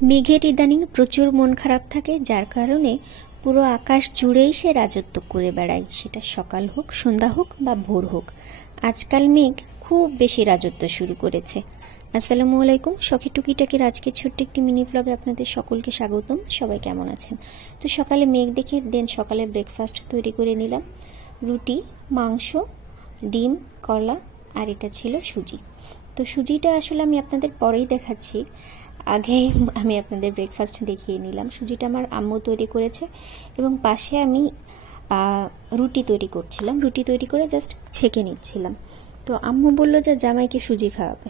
মেঘের ইদানিং প্রচুর মন খারাপ থাকে, যার কারণে পুরো আকাশ জুড়েই সে রাজত্ব করে বেড়ায়। সেটা সকাল হোক, সন্ধ্যা হোক বা ভোর হোক। আজকাল মেঘ খুব বেশি রাজত্ব শুরু করেছে। আসসালামু আলাইকুম শখে টুকিটাকির আজকে ছোট্ট একটি মিনি ব্লগে আপনাদের সকলকে স্বাগতম। সবাই কেমন আছেন? তো সকালে মেঘ দেখে দেন সকালে ব্রেকফাস্ট তৈরি করে নিলাম। রুটি, মাংস, ডিম, কলা আর এটা ছিল সুজি। তো সুজিটা আসলে আমি আপনাদের পরেই দেখাচ্ছি। আগে আমি আপনাদের ব্রেকফাস্ট দেখিয়ে নিলাম। সুজিটা আমার আম্মু তৈরি করেছে এবং পাশে আমি রুটি তৈরি করছিলাম। রুটি তৈরি করে জাস্ট ছেঁকে নিচ্ছিলাম। তো আম্মু বলল যে, জামাইকে সুজি খাওয়াবে।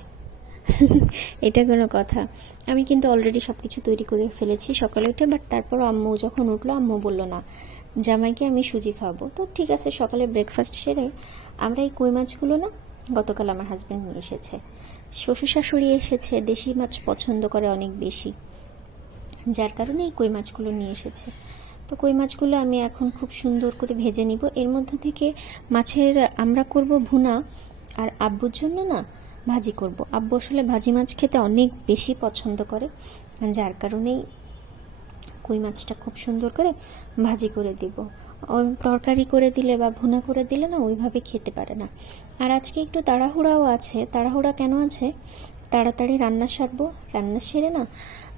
এটা কোনো কথা। আমি কিন্তু অলরেডি সব কিছু তৈরি করে ফেলেছি সকালে উঠে বাট তারপর আম্মু যখন উঠল, আম্মু বলল, না, জামাইকে আমি সুজি খাওয়াবো। তো ঠিক আছে, সকালে ব্রেকফাস্ট সেরে আমরা এই কই মাছগুলো না, গতকাল আমার হাজব্যান্ড নিয়ে এসেছে। শ্বশুর শাশুড়ি এসেছে, দেশি মাছ পছন্দ করে অনেক বেশি। যার কারণে এই কই মাছগুলো নিয়ে এসেছে। তো কই মাছগুলো আমি এখন খুব সুন্দর করে ভেজে নিব। এর মধ্যে থেকে মাছের আমরা করব ভুনা আর আব্বুর জন্য না ভাজি করব। আব্বু আসলে ভাজি মাছ খেতে অনেক বেশি পছন্দ করে, যার কারণেই কই মাছটা খুব সুন্দর করে ভাজি করে দিব। তরকারি করে দিলে বা ভুনা করে দিলে না ওইভাবে খেতে পারে না। আর আজকে একটু তাড়াহুড়াও আছে। তাড়াহুড়া কেন আছে? তাড়াতাড়ি রান্না সারবো। রান্না সেরে না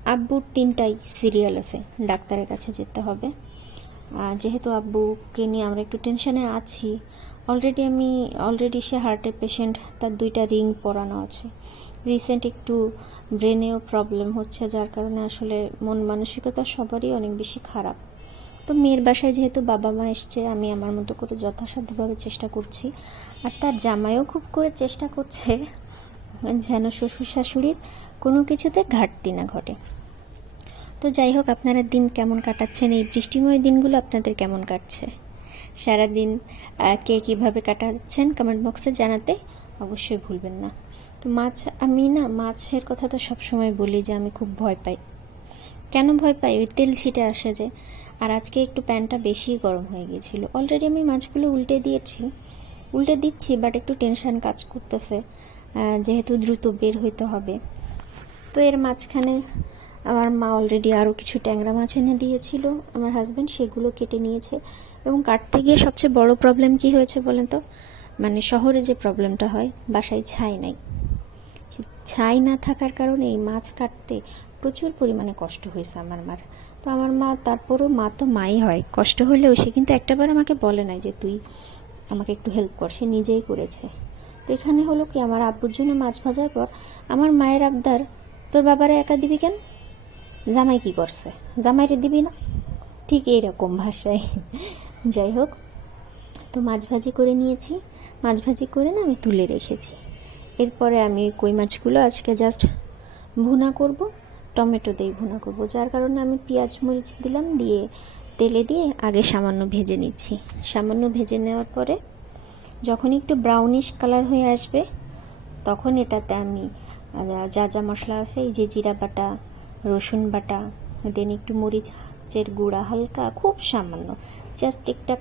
আব্বুর তিনটাই সিরিয়াল আছে। ডাক্তারের কাছে যেতে হবে। আর যেহেতু আব্বুকে নিয়ে আমরা একটু টেনশনে আছি অলরেডি আমি অলরেডি সে হার্টের পেশেন্ট তার দুইটা রিং পরানো আছে। রিসেন্ট একটু ব্রেনেও প্রবলেম হচ্ছে, যার কারণে আসলে মন মানসিকতা সবারই অনেক বেশি খারাপ। তো মেয়ের বাসায় যেহেতু বাবা মা এসছে, আমি আমার মতো করে যথাসাধ্যভাবে চেষ্টা করছি। আর তার জামাইও খুব করে চেষ্টা করছে যেন শ্বশুর শাশুড়ির কোনো কিছুতে ঘাটতি না ঘটে। তো যাই হোক, আপনারা দিন কেমন কাটাচ্ছেন? এই বৃষ্টিময় দিনগুলো আপনাদের কেমন কাটছে? সারাদিন কে কীভাবে কাটাচ্ছেন কমেন্ট বক্সে জানাতে অবশ্যই ভুলবেন না। তো মাছ, আমি না মাছের কথা তো সবসময় বলি যে আমি খুব ভয় পাই। কেন ভয় পাই? ওই তেল ছিটে আসে যে আর আজকে একটু প্যানটা বেশি গরম হয়ে গিয়েছিল অলরেডি আমি মাছগুলো উল্টে দিয়েছি। উল্টে দিচ্ছি বাট একটু টেনশন কাজ করতেছে। যেহেতু দ্রুত বের হইতে হবে। তো এর মাঝখানে আমার মা অলরেডি আরও কিছু ট্যাংরা মাছ এনে দিয়েছিল। আমার হাজব্যান্ড সেগুলো কেটে নিয়েছে। এবং কাটতে গিয়ে সবচেয়ে বড় প্রবলেম কি হয়েছে বলেন তো? মানে শহরে যে প্রবলেমটা হয়, বাসায় ছাই নাই। ছাই না থাকার কারণে এই মাছ কাটতে প্রচুর পরিমাণে কষ্ট হয়েছে আমার মার। তো আমার মা, তারপরও মা তো মাই হয়। কষ্ট হলেও সে কিন্তু একটাবার আমাকে বলে নাই যে তুই আমাকে একটু হেল্প কর। সে নিজেই করেছে। তো এখানে হলো কি, আমার আব্বুর জন্য মাছ ভাজার পর আমার মায়ের আবদার, তোর বাবারে একা দিবি কেন? জামাই কি করছে? জামাইরে দিবি না? ঠিক এইরকম ভাষায়। যাই হোক, তো মাছ ভাজি করে নিয়েছি। মাছ ভাজি করে না আমি তুলে রেখেছি। এরপরে আমি কই মাছগুলো আজকে জাস্ট ভুনা করব। টমেটো দিয়ে ভুনা করব, যার কারণে আমি পেঁয়াজ মরিচ দিলাম, দিয়ে তেলে দিয়ে আগে সামান্য ভেজে নিচ্ছি। সামান্য ভেজে নেওয়ার পরে যখন একটু ব্রাউনিশ কালার হয়ে আসবে, তখন এটাতে আমি যা যা মশলা আছে, এই যে জিরা বাটা, রসুন বাটা, দেন একটু মরিচের গুঁড়া হালকা, খুব সামান্য জাস্ট একটা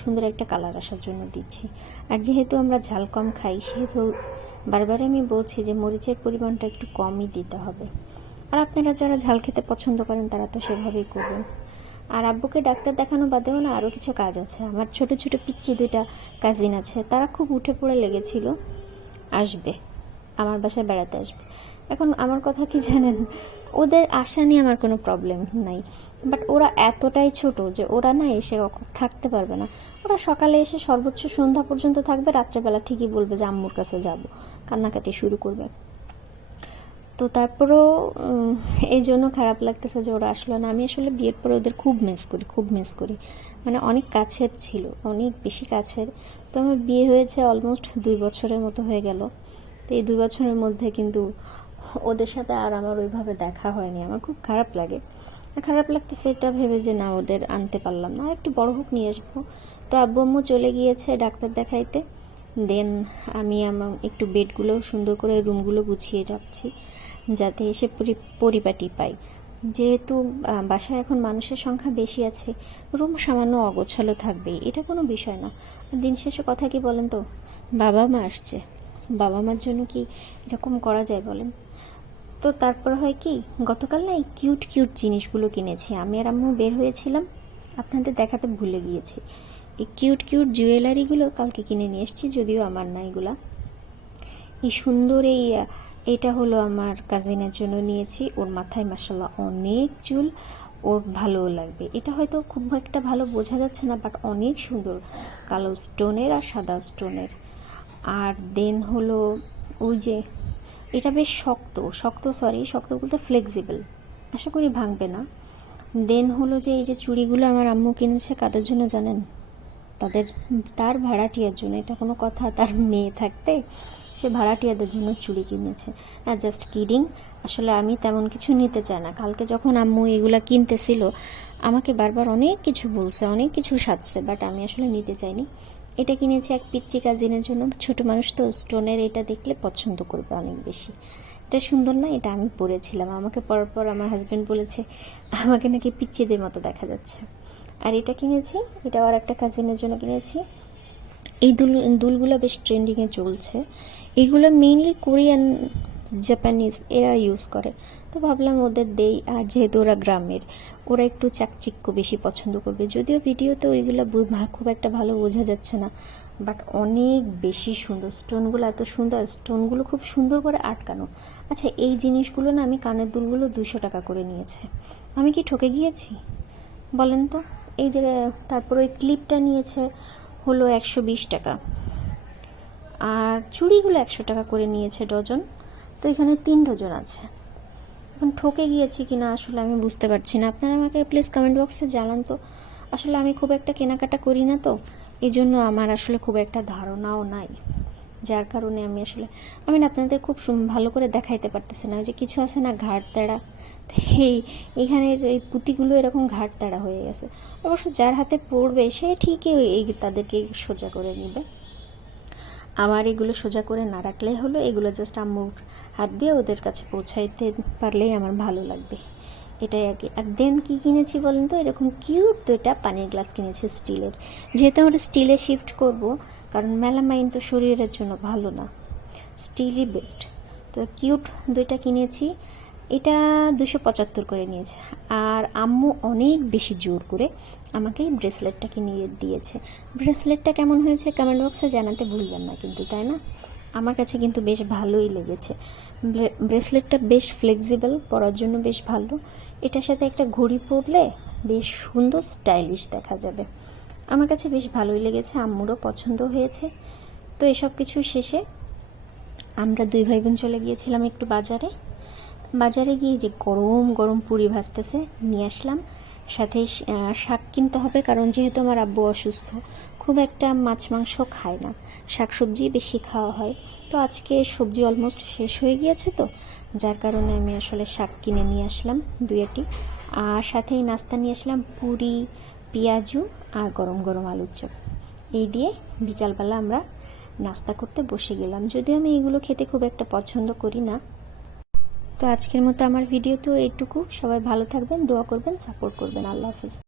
সুন্দর একটা কালার আসার জন্য দিচ্ছি। আর যেহেতু আমরা ঝাল কম খাই, সেহেতু বারবার আমি বলছি যে মরিচের পরিমাণটা একটু কমই দিতে হবে। আর আপনারা যারা ঝাল খেতে পছন্দ করেন, তারা তো সেভাবেই করবেন। আর আব্বুকে ডাক্তার দেখানো বাদেও না আরও কিছু কাজ আছে। আমার ছোট ছোট পিচ্ছি দুইটা কাজিন আছে, তারা খুব উঠে পড়ে লেগেছিল। আসবে। আমার বাসায় বেড়াতে আসবে। এখন আমার কথা কি জানেন? ওদের আশা নিয়ে আমার কোনো প্রবলেম নাই। বাট ওরা এতটাই ছোট যে ওরা না এসে থাকতে পারবে না। ওরা সকালে এসে সর্বোচ্চ সন্ধ্যা পর্যন্ত থাকবে, রাত্রেবেলা ঠিকই বলবে যে আম্মুর কাছে যাব। কান্নাকাটি শুরু করবে। তো তারপরেও এই জন্য খারাপ লাগতেছে যে ওরা আসলো না। আমি আসলে বিয়ের পরে ওদের খুব মিস করি, খুব মিস করি। মানে অনেক কাছের ছিল, অনেক বেশি কাছের। তো আমার বিয়ে হয়েছে অলমোস্ট দুই বছরের মতো হয়ে গেল। তো এই দুই বছরের মধ্যে কিন্তু ওদের সাথে আর আমার ওইভাবে দেখা হয়নি। আমার খুব খারাপ লাগে। আর খারাপ লাগতেছে এটা ভেবে যে না, ওদের আনতে পারলাম না। একটু বড় হোক, নিয়ে আসব। তো আব্বু আম্মু চলে গিয়েছে ডাক্তার দেখাইতে। দেন আমি আমার একটু বেডগুলো সুন্দর করে রুমগুলো গুছিয়ে রাখছি, যাতে এসে পরি- পরিপাটি পাই। যেহেতু বাসায় এখন মানুষের সংখ্যা বেশি আছে রুম সামান্য অগোছালো থাকবে, এটা কোনো বিষয় না। দিন শেষে কথা কি বলেন তো? বাবা মা আসছে। বাবা মার জন্য কি এরকম করা যায় বলেন? তো তারপর হয় কি, গতকাল না এই কিউট কিউট জিনিসগুলো কিনেছি। আমি আর আম্মু বের হয়েছিলাম, আপনাদের দেখাতে ভুলে গিয়েছি। এই কিউট কিউট জুয়েলারিগুলো কালকে কিনে নিয়ে এসেছি, যদিও আমার না এগুলা। এই সুন্দর এই এটা হলো আমার কাজিনের জন্য নিয়েছি। ওর মাথায় মাসাল্লাহ অনেক চুল, ওর ভালোও লাগবে। এটা হয়তো খুব একটা ভালো বোঝা যাচ্ছে না বাট অনেক সুন্দর। কালো স্টোনের আর সাদা স্টোনের আর দেন হলো ওই যে, এটা বেশ শক্ত শক্ত সরি শক্ত বলতে ফ্লেক্সিবল আশা করি ভাঙবে না। দেন হলো যে, এই যে চুড়িগুলো আমার আম্মু কিনেছে, কাদের জন্য জানেন? তাদের, তার ভাড়াটিয়ার জন্য, এটা কোনো কথা, তার মেয়ে থাকতে সে ভাড়াটিয়াদের জন্য চুড়ি কিনেছে। না জাস্ট কিডিং আসলে আমি তেমন কিছু নিতে চাই না। কালকে যখন আম্মু এগুলা কিনতেছিল, আমাকে বারবার অনেক কিছু বলছে, অনেক কিছু সাজছে বাট আমি আসলে নিতে চাইনি। এটা কিনেছি এক পিচ্চি কাজিনের জন্য। ছোট মানুষ তো স্টোনের এটা দেখলে পছন্দ করবে অনেক বেশি। এটা সুন্দর না, এটা আমি পরেছিলাম। আমাকে পরার পর আমার হাজব্যান্ড বলেছে, আমাকে নাকি পিচ্চিদের মতো দেখা যাচ্ছে। আর এটা কিনেছি, এটা আর একটা কাজিনের জন্য কিনেছি। এই দুল, দুলগুলো বেশ ট্রেন্ডিংয়ে চলছে। এইগুলো মেইনলি কোরিয়ান জাপানিজ এরা ইউজ করে। তো ভাবলাম ওদের দেই, আর যেহেতু ওরা গ্রামের, ওরা একটু চাকচিক্য বেশি পছন্দ করবে। যদিও ভিডিওতে ওইগুলো খুব একটা ভালো বোঝা যাচ্ছে না বাট অনেক বেশি সুন্দর। স্টোনগুলো এত সুন্দর, স্টোনগুলো খুব সুন্দর করে আটকানো। আচ্ছা এই জিনিসগুলো না আমি কানের দুলগুলো দুশো টাকা করে নিয়েছে। আমি কি ঠকে গিয়েছি? বলেন তো। এই যে তারপর ওই ক্লিপটা নিয়েছে হলো একশো বিশ টাকা। আর চুড়িগুলো একশো টাকা করে নিয়েছে ডজন। তো এখানে তিন ডজন আছে। এখন ঠকে গিয়েছি কি না আসলে আমি বুঝতে পারছি না। আপনারা আমাকে প্লিজ কমেন্ট বক্সে জানান তো। আসলে আমি খুব একটা কেনাকাটা করি না তো। এই জন্য আমার আসলে খুব একটা ধারণাও নাই। যার কারণে আমি আসলে আমি না আপনাদের খুব ভালো করে দেখাইতে পারতেছি না যে কিছু আছে না ঘাট তেড়া এই এখানে এই পুঁতিগুলো এরকম ঘাট তেড়া হয়ে গেছে। অবশ্য যার হাতে পড়বে, সে ঠিকই এই তাদেরকে সোজা করে নেবে। আমার এগুলো সোজা করে না রাখলেই হলো, এগুলো জাস্ট আম্মুর হাত দিয়ে ওদের কাছে পৌঁছাইতে পারলেই আমার ভালো লাগবে। এটাই কি। আর দেন কি কিনেছি বলেন তো? এরকম কিউট দুইটা পানির গ্লাস কিনেছি স্টিলের। যেহেতু আমরা স্টিলে শিফট করব, কারণ মেলামাইন তো শরীরের জন্য ভালো না। স্টিলই বেস্ট তো কিউট দুইটা কিনেছি। এটা দুশো পঁচাত্তর করে নিয়েছে। আর আম্মু অনেক বেশি জোর করে আমাকে এই ব্রেসলেটটা কিনিয়ে দিয়েছে। ব্রেসলেটটা কেমন হয়েছে কমেন্ট বক্সে জানাতে ভুলবেন না কিন্তু, তাই না? আমার কাছে কিন্তু বেশ ভালোই লেগেছে। ব্রেসলেটটা বেশ ফ্লেক্সিবল পরার জন্য বেশ ভালো। এটার সাথে একটা ঘড়ি পরলে বেশ সুন্দর স্টাইলিশ দেখা যাবে। আমার কাছে বেশ ভালোই লেগেছে, আম্মুরও পছন্দ হয়েছে। তো এসব কিছু শেষে আমরা দুই ভাই বোন চলে গিয়েছিলাম একটু বাজারে। বাজারে গিয়ে যে গরম গরম পুরি ভাজতেছে, নিয়ে আসলাম। সাথে শাক কিনতে হবে কারণ যেহেতু আমার আব্বু অসুস্থ খুব একটা মাছ মাংস খায় না। শাক সবজি বেশি খাওয়া হয়। তো আজকে সবজি অলমোস্ট শেষ হয়ে গিয়েছে তো, যার কারণে আমি আসলে শাক কিনে নিয়ে আসলাম দুই একটি আর সাথেই নাস্তা নিয়ে আসলাম পুরি, পেঁয়াজু আর গরম গরম আলুর চপ। এই দিয়ে বিকালবেলা আমরা নাস্তা করতে বসে গেলাম। যদিও আমি এগুলো খেতে খুব একটা পছন্দ করি না। তো আজকের মতো আমার ভিডিও তো এইটুকু। সবাই ভালো থাকবেন, দোয়া করবেন সাপোর্ট করবেন। আল্লাহ হাফিজ।